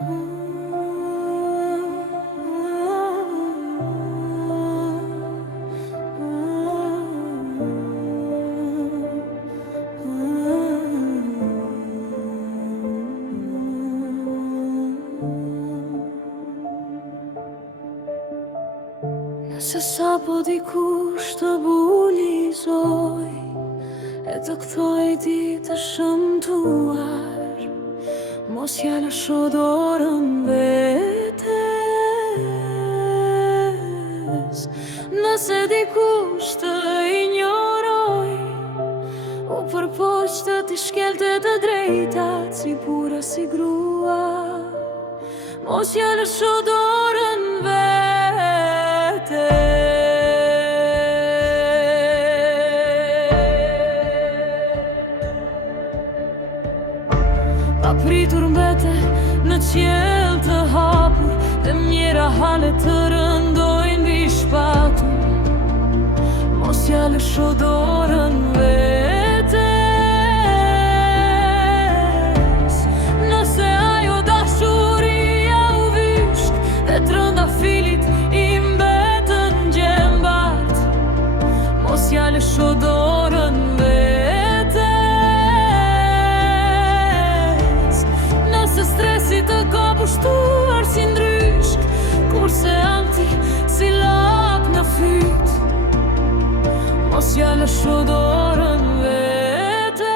Se sa po dikush të bulizoj e të kthoj ditë shëmtuar, mos ja lësho dorën vetes. Nëse dikush të injoroj, u përpoq të t'i shkelte të drejtat, si pura si grua, mos ja lësho dorën vetes. Pa pritur mbete në qiell të hapur, dhe mjera hale të rëndojnë mbi shpatur, mos ja lësho dorën vetes. Nëse ajo dashuria u vyshk dhe trënda filit i mbetën gjembart, mos ja lësho dorën vetes. Nëse stresi të ka pushtuar si ndryshk, kurse anti si lak në fyt, mos ja lësho dorën vetes.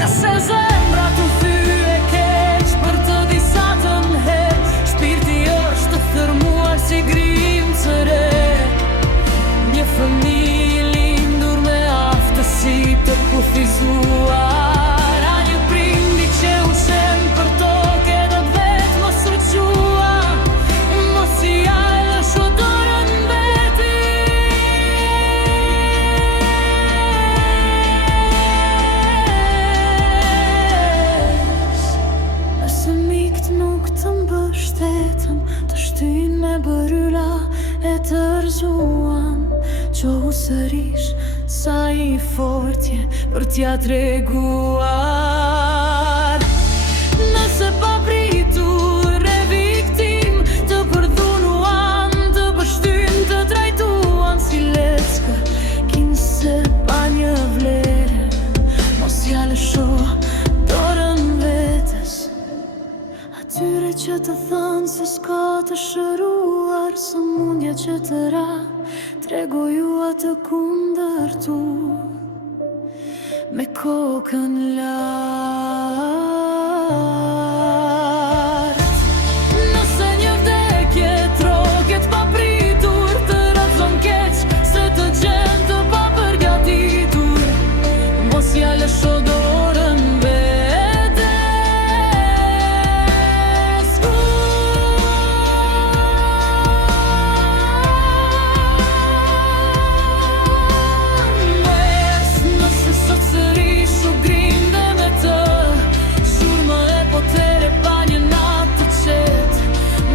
Nëse zemra të thyë keq për të disa të mherë, shpirti është të thërmuar si grim të re, një fëmijë lindur me aftësi të kufizuar, a një prindi që u shem për toke do të vetë mos rëqua, mos i ja lësho dorën vetes. Nëse mikt nuk të mbështetën, të shtyn me bëryla e të rëzuan, qohu sërish sa i fortje për t'ja treguar. Nëse pa pritur e viktim, të përdhunuan, të bështyn, të trajtuan si lecka, kinse pa një vlerë, mos ja lësho dorën vetes. Atyre që të thënë se s'ka të shëruar, së mundja që të ra tregojua të kundërtu, me kokën lart. Nëse një vdekje troket pa pritur, të rrezon keq se të gjen të pa përgatitur, mos ja lësho dorën vetes. Nëse sot sërish u grinde me të, shurmë e potere pa një natë të qetë,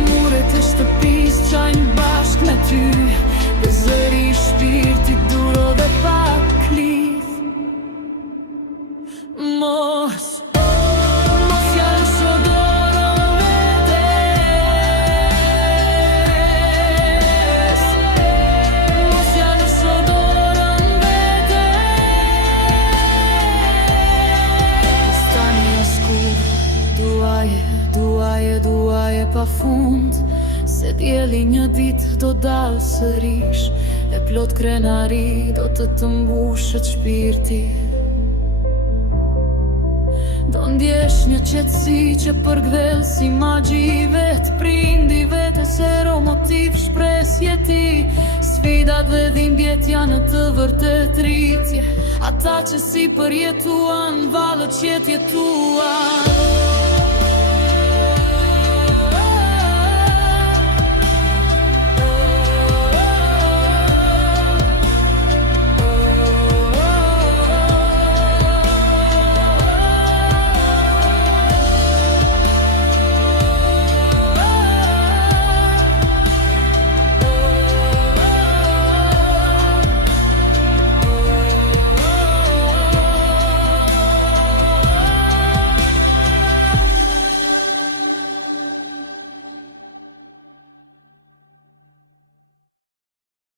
muret e shtëpis qajnë bashk me ty, dhe zëri i shpirtit duro dhe pak lidh. Mos ja lësho dorën vetes. Mos ja lësho dorën vetes. Stani askur, duaje pa fund, se djeli një ditë do dalë sërish, e plot krenari do të të mbushet shpirti. Do ndjesh një qetësi që përgdhel si magji, vet prindi, vet e zero motiv shpresje ti. Sfidat dhe dhimbjet janë të vërtet rritje, ata që si përjetuan, valët që jetuan.